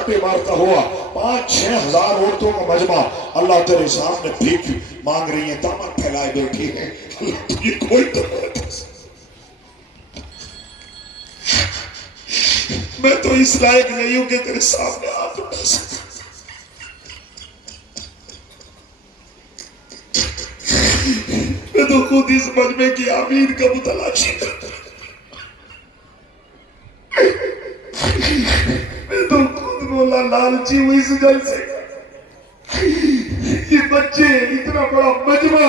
چھاٹے مارتا ہوا 5-6 ہزار عورتوں کا مجمع اللہ تیرے سامنے بھیک مانگ رہی ہیں، دامن پھیلائے بیٹھی ہیں، اللہ تجھے کوئی تو میں تو اس لائق نہیں ہوں کہ تیرے سامنے ہاتھ اٹھا سکتا، میں تو خود اس مجمع کی آمین کا متلاشی کرتا، میں تو خود مولا لالچی ہوں اس جلسے کا، یہ بچے اتنا بڑا مجمع،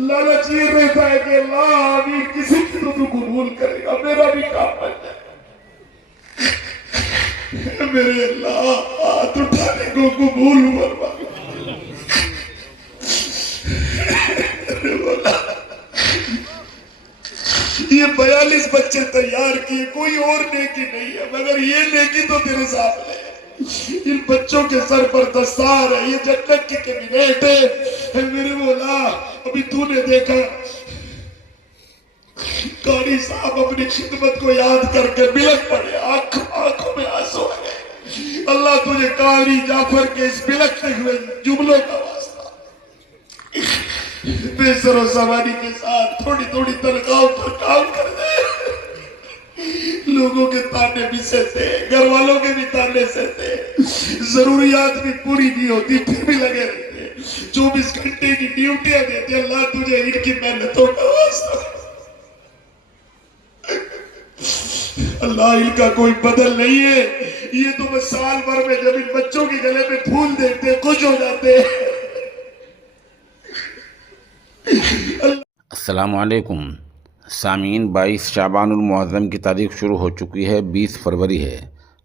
لالچ یہ رہتا ہے کہ اللہ آمین کسی کی تو قبول کرے گا، میرا بھی کام بن جائے، میرے اللہ ہاتھ اٹھانے کو قبول فرما، یہ 42 بچے تیار کیے، کوئی اور نیکی نہیں ہے مگر یہ نیکی تو تیرے سامنے ہے، ان بچوں کے سر پر دستار ہے، یہ جنت کی کیبنٹ ہے، میرے مولا ابھی تو نے دیکھا قاری صاحب اپنی خدمت کو یاد کر کے بلک پڑے، آنکھوں میں آنسو ہے، اللہ تجھے قاری جعفر کے اس بلکتے ہوئے جملوں کا واسطہ بے سر و سواری کے ساتھ تھوڑی تھوڑی تنخواہوں پر کام کر دے، لوگوں کے تانے بھی سہتے، گھر والوں کے بھی تانے سہتے، ضروریات بھی پوری نہیں ہوتی پھر بھی لگے رہتے، 24 گھنٹے کی ڈیوٹیاں دیتے، اللہ تجھے ان کی محنتوں کا واسطہ، اللہ ان کا کوئی بدل نہیں ہے، یہ تو بس سال بھر میں جب ان بچوں کے گلے میں پھول دیتے خوش ہو جاتے۔ السلام علیکم سامعین، 22 شعبان المعظم کی تاریخ شروع ہو چکی ہے، 20 فروری ہے۔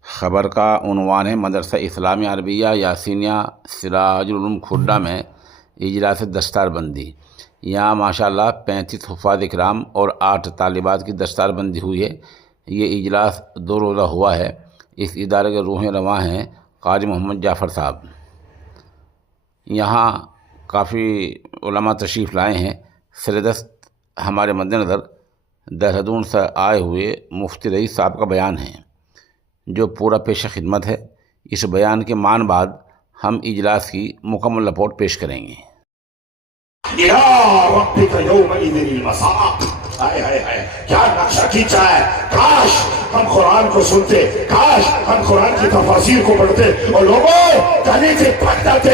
خبر کا عنوان ہے مدرسہ اسلامیہ عربیہ یاسینیہ سراج العلوم کھڈا میں اجلاس دستار بندی۔ یہاں ماشاءاللہ 35 حفاظ اکرام اور 8 طالبات کی دستار بندی ہوئی ہے۔ یہ اجلاس 2 روزہ ہوا ہے۔ اس ادارے کے روح رواں ہیں قاری محمد جعفر صاحب۔ یہاں کافی علماء تشریف لائے ہیں۔ سردست ہمارے مد نظر دہرادون سے آئے ہوئے مفتی رئیس صاحب کا بیان ہے جو پورا پیش خدمت ہے۔ اس بیان کے مان بعد ہم اجلاس کی مکمل رپورٹ پیش کریں گے۔ یا ربک یومئذ المساق، ہائے ہائے ہائے کیا نقشہ کھینچا ہے، کاش ہم قرآن کو سنتے، کاش ہم قرآن کی تفاسیر کو پڑھتے اور لوگوں گلے سے پھٹ جاتے،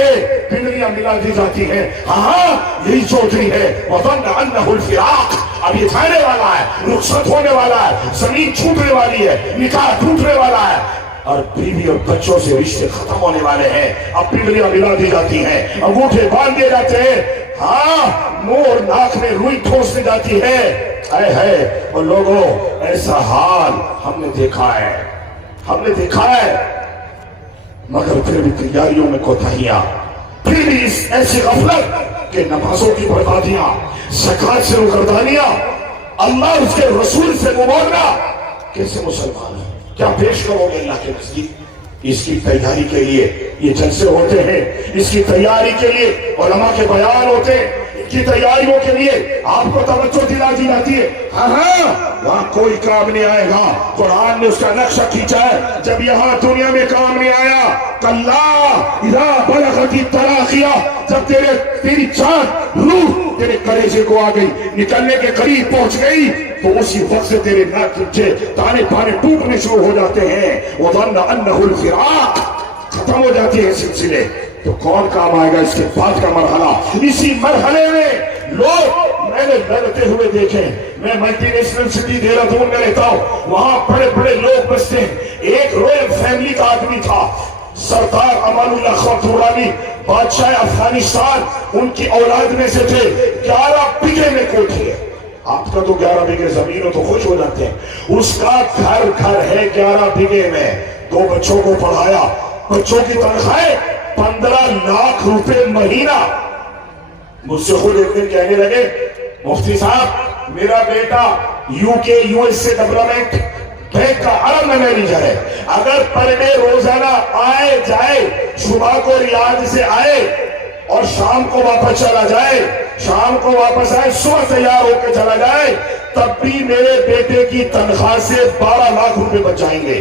پنڈلیاں ملا دی جاتی ہیں، ہاں یہی سوچ رہی ہے وظن انہ الفراق، اب یہ جانے والا ہے، رخصت ہونے والا ہے، زمین چھوٹنے والی ہے، نکاح ٹوٹنے والا ہے، اور بیوی اور بچوں سے رشتے ختم ہونے والے ہیں، اب پنڈلیاں ملا دی جاتی ہیں، انگوٹھے باندھ دیے جاتے ہیں، ہاں منہ اور ناک میں روئی ٹھوس دی جاتی ہے، اے ہے اور لوگوں ایسا حال ہم نے دیکھا ہے، ہم نے دیکھا ہے، مگر پھر بھی تیاریوں میں کوتاہیاں، پھر بھی اس ایسی غفلت کہ نمازوں کی بربادیاں، زکوٰۃ سے روگردانیاں، اللہ اس کے رسول سے مبادلہ، کیسے مسلمان ہیں، کیا پیش کرو گے اللہ کے نزدیک؟ اس کی تیاری کے لیے یہ جلسے ہوتے ہیں، اس کی تیاری کے لیے علماء کے بیان ہوتے ہیں، ان کی تیاریوں کے لیے آپ کو توجہ دلا دی جاتی ہے، ہاں وہاں کوئی کام نہیں آئے گا، قرآن نے اس کا نقشہ کھینچا ہے، جب یہاں دنیا میں کام نہیں آیا، کلا اذا بلغت التراقیہ، جب تیری جان روح تیرے کلیجے کو آ گئی، نکلنے کے قریب پہنچ گئی، تو اسی وقت سے تیرے ناک کے دانے پانے ٹوٹنے شروع ہو جاتے ہیں، وظن انہ الفراق، ختم ہو جاتی ہے سلسلے، تو کون کام آئے گا اس کے بعد کا مرحلہ؟ اسی مرحلے میں لوگ میں نے لڑتے ہوئے دیکھے، میں ملٹی نیشنل سٹی دہرادون میں رہتا ہوں، وہاں بڑے بڑے لوگ بستے ہیں، ایک رویل فیملی کا آدمی تھا، سردار امان اللہ خان دورانی، بادشاہ افغانستان، ان کی اولاد میں سے تھے، 11 بیگھے میں کوٹھی ہے، آپ کا تو 11 بیگھے زمین ہو تو خوش ہو جاتے ہیں، اس کا گھر ہے 11 بیگھے میں، 2 بچوں کو پڑھایا، بچوں کی تنخواہیں 15 لاکھ روپے مہینہ، مجھ سے خود ایک دن کہنے لگے مفتی صاحب میرا بیٹا یو ایس سے ڈیولپمنٹ بینک کا عرب میں مینیجر ہے، اگر پر ڈے روزانہ آئے جائے، صبح کو ریاض سے آئے اور شام کو واپس چلا جائے، شام کو واپس آئے، صبح تیار ہو کے چلا جائے، تب بھی میرے بیٹے کی تنخواہ سے 12 لاکھ روپے بچ جائیں گے،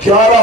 11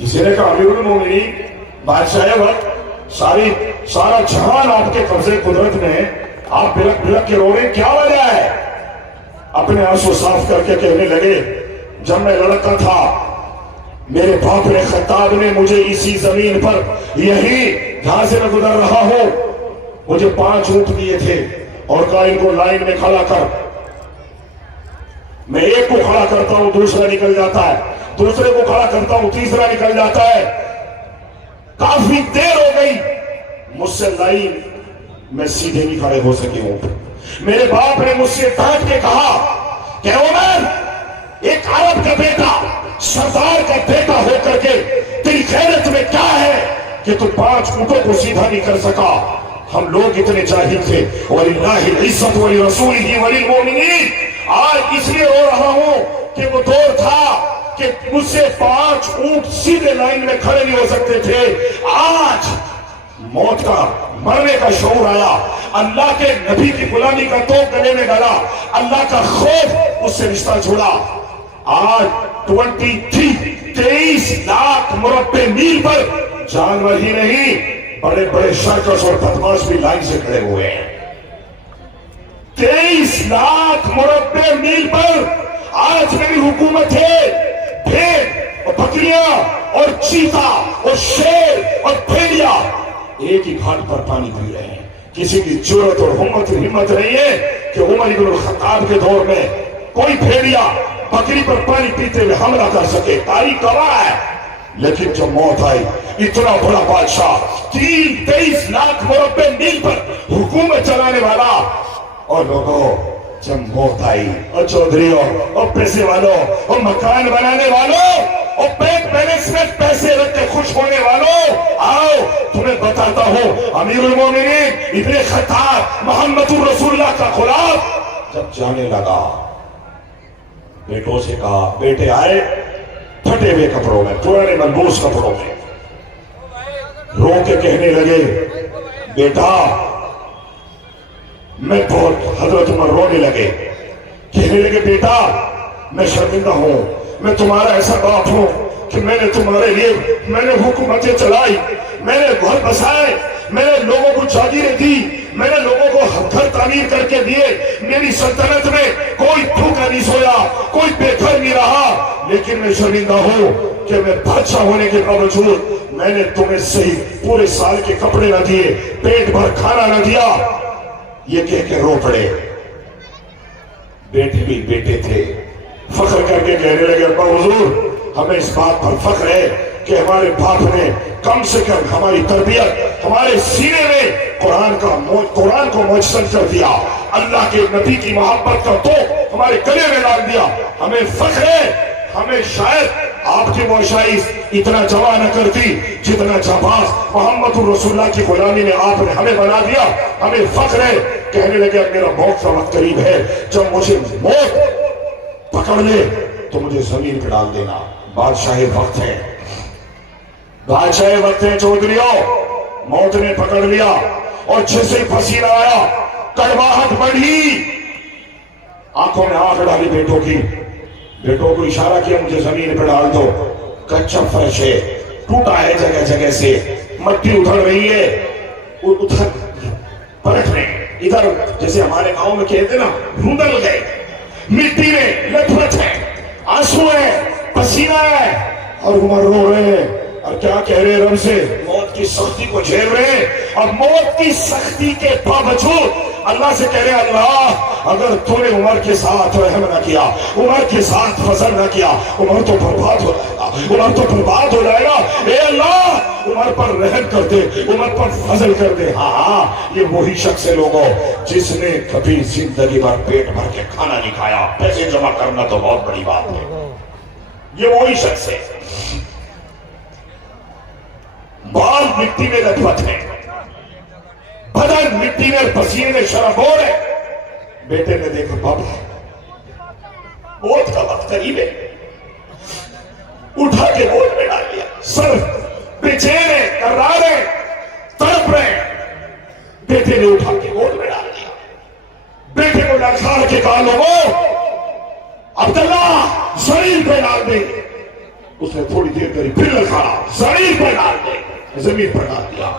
کسی نے کہا امیر المومنین بادشاہ وقت سارا جہان آپ کے قبضے قدرت میں ہے، آپ بلک بلک کے رو رہے ہیں، کیا وجہ ہے؟ اپنے آنسو صاف کر کے کہنے لگے جب میں لڑکا تھا میرے باپ نے خطاب نے مجھے اسی زمین پر یہی جہاں سے میں گزر رہا ہوں مجھے 5 اونٹ دیے تھے اور کہا ان کو لائن میں کھڑا کر، میں ایک کو کھڑا کرتا ہوں دوسرا نکل جاتا ہے، دوسرے کو کھڑا کرتا ہوں تیسرا نکل جاتا ہے۔ کافی دیر ہو گئی مجھ سے لائن میں سیدھے نہیں کھڑے ہو سکے ہوں۔ میرے باپ نے مجھ سے ڈانٹ کے کہا کہ عمر ایک عرب کا بیٹا سردار کا بیٹا ہو کر کے تیری غیرت میں کیا ہے کہ تو 5 اونٹوں کو سیدھا نہیں کر سکا؟ ہم لوگ اتنے جاہل تھے۔ وَلِلَّهِ الْعِزَّةُ وَلِرَسُولِهِ وَلِلْمُؤْمِنِينَ۔ آج اس لیے رو رہا ہوں کہ وہ دور تھا کہ مجھ سے 5 اونٹ سیدھے لائن میں کھڑے نہیں ہو سکتے تھے۔ آج موت کا مرنے کا شعور آیا، اللہ کے نبی کی غلامی کا توق گلے میں ڈالا، اللہ کا خوف اس سے رشتہ جڑا۔ آج 23 لاکھ مربع میل پر جانور ہی نہیں بڑے بڑے شرکش اور بدماش بھی لائن سے کھڑے ہوئے ہیں۔ 23 لاکھ مربع میل پر آج میری حکومت ہے، بھیڑ اور بکریاں اور چیتا اور شیر اور بھیڑیا ایک ہی گھاٹ پر پانی پی رہے ہیں۔ کسی کی جرأت اور ہمت نہیں ہے کہ عمر بن الخطاب کے دور میں کوئی بھیڑیا بکری پر پانی پیتے ہوئے حملہ کر سکے، تاریخ گواہ ہے۔ لیکن جب موت آئی، اتنا بڑا بادشاہ 23 لاکھ مربع میل پر حکومت چلانے والا، اور لوگوں جب موت آئی، اور چودھریوں اور پیسے والوں اور مکان بنانے والوں اور بینک بیلنس میں پیسے رکھ کے خوش ہونے والوں، آؤ تمہیں بتاتا ہوں امیر المومنین ابن خطاب محمد الرسول اللہ کا غلام جب جانے لگا، بیٹوں سے کہا، بیٹے آئے پھٹے ہوئے کپڑوں میں، پرانے ملبوس کپڑوں میں، رو کے کہنے لگے بیٹا میں بہت، حضرت عمر رونے لگے، کہنے لگے بیٹا میں شرمندہ ہوں، میں تمہارا ایسا باپ ہوں کہ میں نے تمہارے لیے میں نے حکومتیں چلائی، میں نے گھر بسائے، میں نے لوگوں کو جاگیریں دی، میں نے لوگوں کو گھر تعمیر کر کے دیے، میری سلطنت میں کوئی بھوکا نہیں سویا، کوئی بے گھر نہیں رہا، لیکن میں شرمندہ ہوں کہ میں بادشاہ ہونے کے باوجود میں نے تمہیں صحیح پورے سال کے کپڑے نہ دیے، پیٹ بھر کھانا نہ دیا۔ یہ کہہ کے رو پڑے۔ بیٹے بھی بیٹے تھے، فخر کر کے کہنے لگے ابا حضور ہمیں اس بات پر فخر ہے کہ ہمارے باپ نے کم سے کم ہماری تربیت ہمارے سینے میں قرآن کو مجسم کر دیا، اللہ کے نبی کی محبت کا تو ہمارے گلے میں ڈال دیا، ہمیں فخر ہے۔ ہمیں شاید آپ کی معاشائش اتنا جوان نہ کرتی جتنا جباز محمد الرسول اللہ کی غلامی میں آپ نے ہمیں بنا دیا، ہمیں فخر ہے۔ کہنے لگے اب میرا موت کا وقت قریب ہے، جب مجھے موت پکڑ لے تو مجھے زمین پہ ڈال دینا، بادشاہ وقت ہے، بادشاہ وقت ہے چودھریوں۔ موت نے پکڑ لیا اور جیسے پسینہ آیا، کڑواہٹ بڑھی، آنکھوں میں آنکھ ڈالی بیٹوں کی، بیٹوں کو اشارہ کیا مجھے زمین پہ ڈال دو، کچا فرش ہے، ٹوٹا ہے جگہ جگہ سے، مٹی ادھڑ رہی ہے، ادھر پلٹ رہے ادھر، جیسے ہمارے گاؤں میں کہتے نا رونڈل گئے، مٹی میں لت پت ہے، آنسو ہے، پسینہ ہے، اور عمر رو رہے ہیں اور کیا کہہ رہے رب سے، موت کی سختی کو جھیل رہے ہیں، اور موت کی سختی کے باوجود اللہ سے کہہ رہے ہیں اللہ اگر تو نے عمر کے ساتھ رحم نہ کیا، عمر کے ساتھ فضل نہ کیا، عمر تو برباد ہو جائے گا، عمر تو برباد ہو جائے گا، اے اللہ عمر پر رحم کر دے، عمر پر فضل کر دے۔ ہاں یہ وہی شخص ہے لوگوں جس نے کبھی زندگی بھر پیٹ بھر کے کھانا نہیں کھایا، پیسے جمع کرنا تو بہت بڑی بات ہے، یہ وہی شخص ہے۔ بال مٹی میں لطفت ہے، بدن مٹی میں پسینے میں شرابور ہے۔ بیٹے نے دیکھا بابا موت کا وقت قریب ہے، اٹھا کے گود میں ڈال لیا، سر بے چین ہے، کرار ہے، تڑپ رہے، بیٹے نے اٹھا کے گود میں ڈال دیا، بیٹے کو لڑکھار کے کہا لوگوں عبداللہ زمین پہ ڈال دیں، اس نے تھوڑی دیر کری، پھر للکارا، زمین پر ڈال دے، زمین پر ڈال دیا،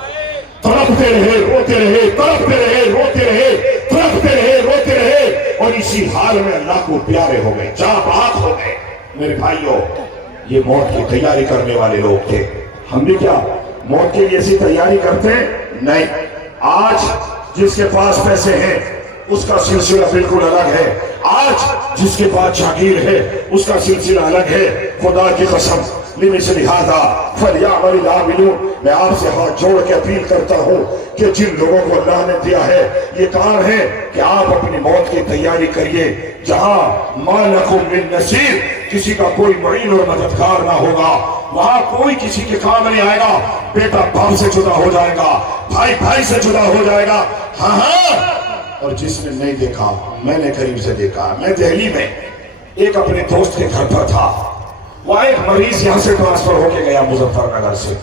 تڑپتے رہے، روتے رہے، تڑپتے رہے، روتے رہے، تڑپتے رہے، روتے رہے، اور اسی حال میں اللہ کو پیارے ہو گئے، جاں بحق ہو گئے۔ میرے بھائیوں، یہ موت کی تیاری کرنے والے لوگ تھے۔ ہم بھی کیا موت کے لیے ایسی تیاری کرتے ہیں؟ نہیں۔ آج جس کے پاس پیسے ہیں اس کا سلسلہ بالکل الگ ہے، آج جس کے پاس جاگیر ہے اس کا سلسلہ الگ ہے۔ خدا کی قسم، لمثل ھذا فلیعمل العاملون، میں آپ سے ہاتھ جوڑ کے اپیل کرتا ہوں کہ جن لوگوں کو اللہ نے دیا ہے یہ کام ہے کہ آپ اپنی موت کی تیاری کریے۔ جہاں ما لکم من نصیر، کسی کا کوئی معین اور مددگار نہ ہوگا، وہاں کوئی کسی کے کام نہیں آئے گا۔ بیٹا باپ سے جدا ہو جائے گا، بھائی بھائی سے جدا ہو جائے گا۔ ہاں ہاں، اور جس نے نہیں دیکھا، میں نے قریب سے دیکھا۔ میں دہلی میں ایک اپنے دوست کے گھر پر تھا، وہاں ایک مریض یہاں سے ٹرانسفر ہو کے گیا مظفر نگر سے،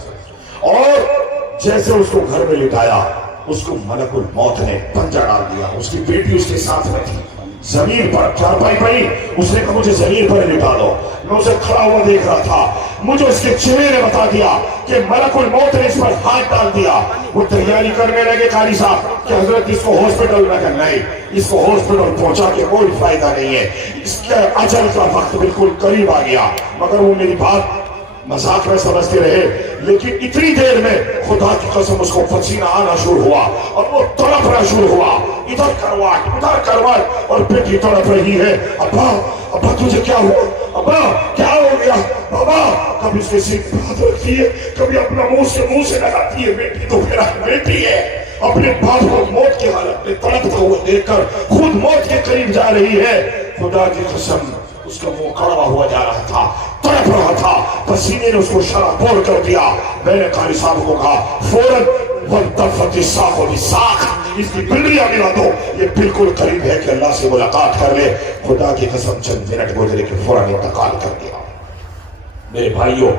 اور جیسے اس کو گھر میں لٹایا اس کو ملک الموت نے پنجہ ڈال دیا۔ اس کی بیٹی اس کے ساتھ میں تھی، زمین پر چارپائی پڑی، اس نے کہا مجھے زمین پر لٹا دو۔ میں اسے کھڑا ہوا دیکھ رہا تھا، مجھے اس کے چہرے نے بتا دیا کہ ملک الموت نے اس پر ہاتھ ڈال دیا۔ وہ تیاری کرنے لگے قاری صاحب کہ حضرت اس کو ہاسپٹل میں، کہ نہیں، اس کو ہاسپٹل پہنچا کے کوئی فائدہ نہیں ہے، اس کے اجل کا وقت بالکل قریب آ گیا۔ مگر وہ میری بات مذاق میں سمجھتے رہے، لیکن اتنی دیر میں خدا کی قسم اس کو پسینہ آنا شروع ہوا اور وہ تڑپنا شروع ہوا، ادھر کرواٹ ادھر کرواٹ، اور بیٹی تڑپ رہی ہے، ابا ابا تجھے کیا ہوا، ابا کیا ہو گیا، بابا۔ کبھی اس کے سر پہ ہاتھ رکھتی ہے، کبھی اپنا منہ سے لگاتی ہے۔ بیٹی تو میرا بیٹی ہے، اپنے باپ کو موت کی حالت میں تڑپتا ہوا دیکھ کر خود موت کے قریب جا رہی ہے۔ خدا کی قسم اس کا منہ کڑوا ہوا جا رہا تھا، تڑپ رہا تھا، پسینے نے اس کو شرابور کر دیا۔ میں نے قاری صاحب کو کہا فوراً وَالْتَفَّتِ السَّاقُ بِالسَّاقِ، اس کی پنڈلیاں ملا دو، یہ بالکل قریب ہے کہ اللہ سے ملاقات کر لے۔ خدا کی قسم چند منٹ گزرے کہ فوراً انتقال کر دیا۔ میرے بھائیوں،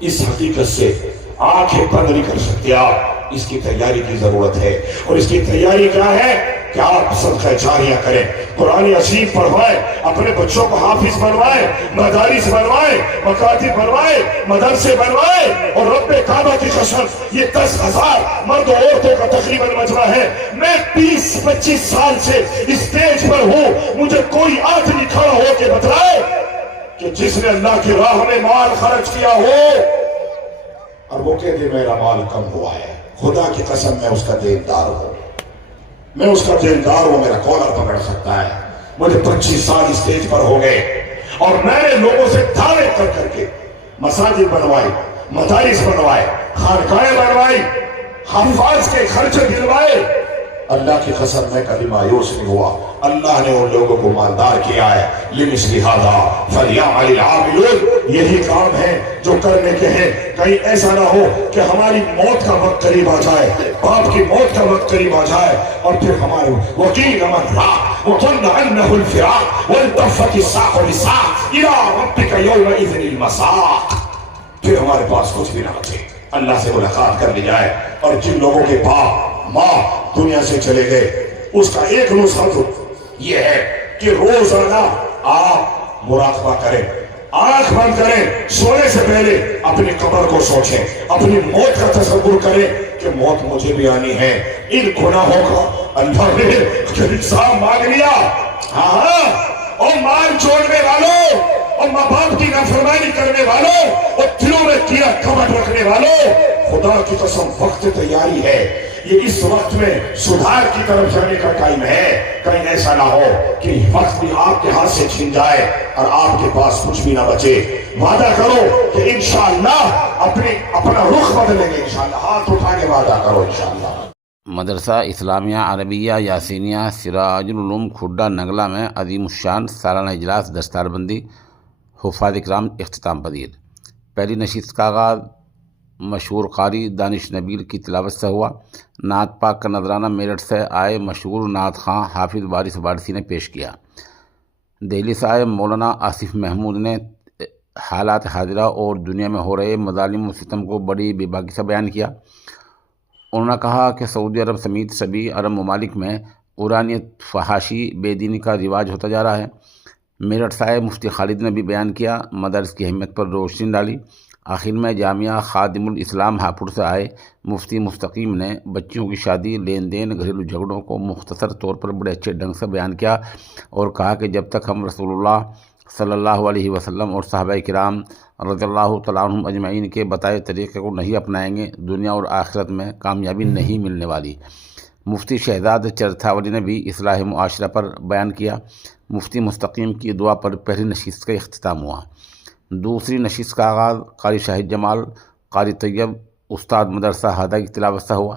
اس حقیقت سے آنکھیں بند نہیں کر سکتے آپ، اس کی تیاری کی ضرورت ہے۔ اور اس کی تیاری کیا ہے کہ آپ صدقہ جاریہ کریں، قرآن عظیم پڑھوائیں، اپنے بچوں کو حافظ بنوائیں، مدارس بنوائیں، مکاتب بنوائیں، مدرسے بنوائیں۔ اور رب کعبہ کی قسم، یہ 10,000 مرد و عورتوں کا تقریباً مجمع ہے، میں 20-25 سال سے اسٹیج پر ہوں، مجھے کوئی آدمی کھڑا ہو کے بتلائے کہ جس نے اللہ کی راہ میں مال خرچ کیا ہو اور وہ کہتے میرا مال کم ہوا ہے، خدا کی قسم میں اس کا دیندار ہوں، میں اس کا دیندار ہوں، میرا کالر پکڑ سکتا ہے۔ مجھے 25 سال اسٹیج پر ہو گئے اور میں نے لوگوں سے دعوے کر کر کے مساجد بنوائی، مدارس بنوائے، خانقاہیں بنوائی، حفاظ کے خرچے دلوائے۔ اللہ کی قسم میں کبھی مایوس نہیں ہوا، اللہ نے ان لوگوں کو مالدار کیا ہے۔ لِمِثْلِ هَذَا فَلْيَعْمَلِ الْعَامِلُونَ، یہی کام ہے جو کرنے کے ہیں۔ کہیں ایسا نہ ہو کہ ہماری موت کا وقت قریب آ جائے، باپ کی موت کا وقت قریب آ جائے، اور پھر ہمارے وَقِيلَ مَنْ رَاقٍ وَظَنَّ أَنَّهُ الْفِرَاقُ وَالْتَفَّتِ السَّاقُ بِالسَّاقِ إِلَىٰ رَبِّكَ يَوْمَئِذٍ الْمَسَاقُ، پھر ہمارے پاس کچھ بھی نہ بچے، اللہ سے ملاقات کر لی جائے۔ اور جن لوگوں کے باپ ماں دنیا سے چلے گئے، اس کا ایک نسخہ تو یہ ہے کہ روزانہ آپ مراقبہ کریں، آنکھ بند کریں، سونے سے پہلے اپنی قبر کو سوچیں، اپنی موت کا تصور کریں کہ موت مجھے بھی آنی ہے۔ ان گناہوں کا اللہ نے الزام مانگ لیا، ہاں، اور مال چھوڑنے والوں اور ماں باپ کی نافرمانی کرنے والوں اور دلوں میں کیا کپٹ رکھنے والوں، خدا کی قسم وقت تیاری ہے۔ یہ اس وقت میں سدھار کی طرف جانے کا ٹائم ہے، کہیں ایسا نہ ہو کہ وقت بھی آپ کے ہاتھ سے چھن جائے اور آپ کے پاس کچھ بھی نہ بچے۔ وعدہ کرو کہ انشاءاللہ اپنا رخ بدلیں گے، انشاءاللہ، ہاتھ اٹھا کے وعدہ کرو انشاءاللہ۔ مدرسہ اسلامیہ عربیہ یاسینیہ سراج العلوم کھڈا نگلا میں عظیم الشان سالانہ اجلاس دستار بندی حفاظ اکرام اختتام پذیر۔ پہلی نشست کا آغاز مشہور قاری دانش نبیل کی تلاوت سے ہوا۔ نعت پاک کا نذرانہ میرٹھ سے آئے مشہور نعت خواں حافظ وارث وارثی نے پیش کیا۔ دہلی سے آئے مولانا آصف محمود نے حالات حاضرہ اور دنیا میں ہو رہے مظالم و ستم کو بڑی بے باکی سے بیان کیا۔ انہوں نے کہا کہ سعودی عرب سمیت سبھی عرب ممالک میں عرانیت، فحاشی، بے دینی کا رواج ہوتا جا رہا ہے۔ میرٹھ سے مفتی خالد نے بھی بیان کیا، مدارس کی اہمیت پر روشنی ڈالی۔ آخر میں جامعہ خادم الاسلام ہاپوڑ سے آئے مفتی مستقیم نے بچیوں کی شادی، لین دین، گھریلو جھگڑوں کو مختصر طور پر بڑے اچھے ڈھنگ سے بیان کیا اور کہا کہ جب تک ہم رسول اللہ صلی اللہ علیہ وسلم اور صحابہ کرام رضی اللہ تعالیٰ عنہم اجمعین کے بتائے طریقے کو نہیں اپنائیں گے، دنیا اور آخرت میں کامیابی نہیں ملنے والی۔ مفتی شہزاد چرتھاولی نے بھی اصلاح معاشرہ پر بیان کیا۔ مفتی مستقیم کی دعا پر پہلی نشست کا اختتام ہوا۔ دوسری نشست کا آغاز قاری شاہد جمال، قاری طیب استاد مدرسہ ہادہ کی تلاوت سے ہوا۔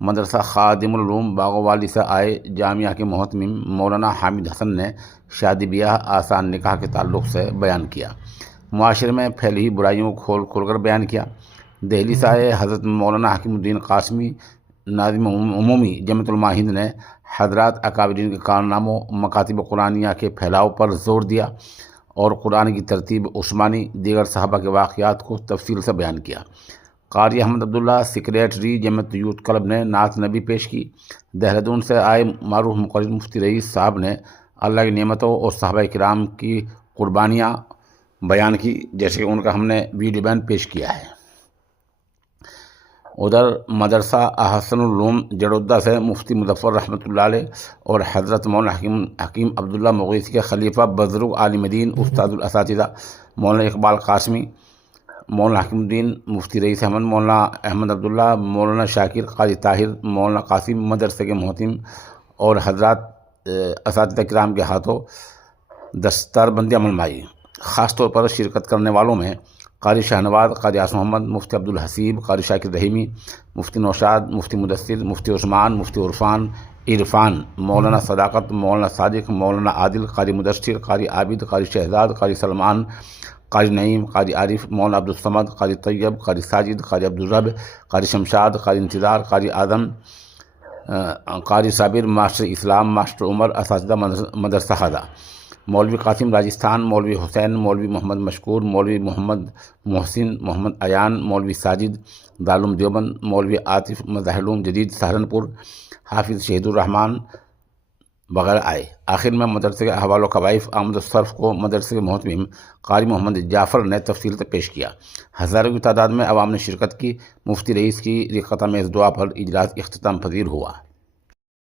مدرسہ خادم العلوم باغوالی سے آئے جامعہ کے محتمم مولانا حامد حسن نے شادی بیاہ آسان نکاح کے تعلق سے بیان کیا، معاشرے میں پھیلی ہوئی برائیوں کو کھول کھول کر بیان کیا۔ دہلی سے آئے حضرت مولانا حکیم الدین قاسمی ناظم عمومی جمعیت علماء ہند نے حضرات اکابرین کے کارناموں، مکاتب قرآنیہ کے پھیلاؤ پر زور دیا اور قرآن کی ترتیب عثمانی، دیگر صحابہ کے واقعات کو تفصیل سے بیان کیا۔ قاری احمد عبداللہ سیکریٹری جمعیت یوتھ کلب نے نعت نبی پیش کی۔ دہرادون سے آئے معروف مقرر مفتی رئیس صاحب نے اللہ کی نعمتوں اور صحابہ کرام کی قربانیاں بیان کی، جیسے کہ ان کا ہم نے ویڈیو بیان پیش کیا ہے۔ ادھر مدرسہ احسن العلوم جڑودہ سے مفتی مظفر رحمۃ اللہ علیہ اور حضرت مولانا حکیم عبداللہ مغیثی کے خلیفہ بزرگ عالم دین استاد الاساتذہ مولانا اقبال قاسمی، مولانا حکیم الدین مفتی رئیس احمد، مولانا احمد عبداللہ، مولانا شاکر، قاری طاہر، مولانا قاسم مدرسے کے محتم اور حضرات اساتذہ کرام کے ہاتھوں دستار بندی عمل میں آئی۔ خاص طور پر شرکت کرنے والوں میں قاری شاہنواز، قاری آصف محمد، مفتی عبدالحسیب، قاری شاکر رحیمی، مفتی نوشاد، مفتی مدثر، مفتی عثمان، مفتی عرفان، مولانا صداقت، مولانا صادق، مولانا عادل، قاری مدثر، قاری عابد، قاری شہزاد، قاری سلمان، قاری نعیم، قاری عارف، مولانا عبدالصمد، قاری طیب، قاری ساجد، قاری عبدالرب، قاری شمشاد، قاری انتظار، قاری اعظم، قاری صابر، ماسٹر اسلام، ماسٹر عمر، اساتذہ مدرسہ ہادہ، مولوی قاسم راجستھان، مولوی حسین، مولوی محمد مشکور، مولوی محمد محسن، محمد ایان، مولوی ساجد دارالعلوم دیوبند، مولوی عاطف مظاہر علوم جدید سہارنپور، حافظ شہید الرحمان وغیرہ آئے۔ آخر میں مدرسے کے احوال و قوائف آمد و صرف کو مدرسے کے محتمم قاری محمد جعفر نے تفصیل سے پیش کیا۔ ہزاروں کی تعداد میں عوام نے شرکت کی۔ مفتی رئیس کی ختم دعا پر اجلاس اختتام پذیر ہوا۔